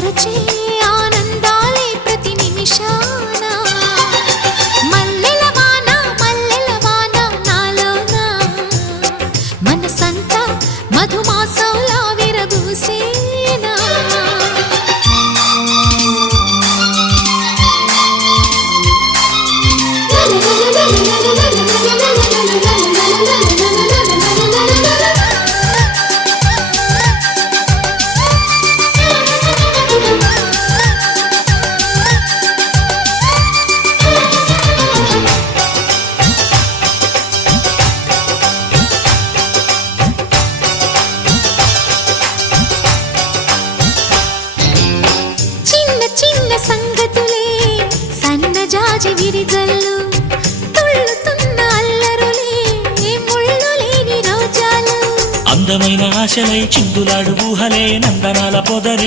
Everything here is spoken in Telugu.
మరచే ఆనందాలే ప్రతి నిమిషాన మల్లెల వాన నాలోన మనసంతా మధుమాసంలా విరబూసేనా సంగతులే సన్నజాజి విరిజల్లు తుళ్ళుతున్న అల్లరులే ముళ్ళు లేని రోజాలు అందమైన ఆశలై చిందులాడు ఊహలే నందనాల పొదరి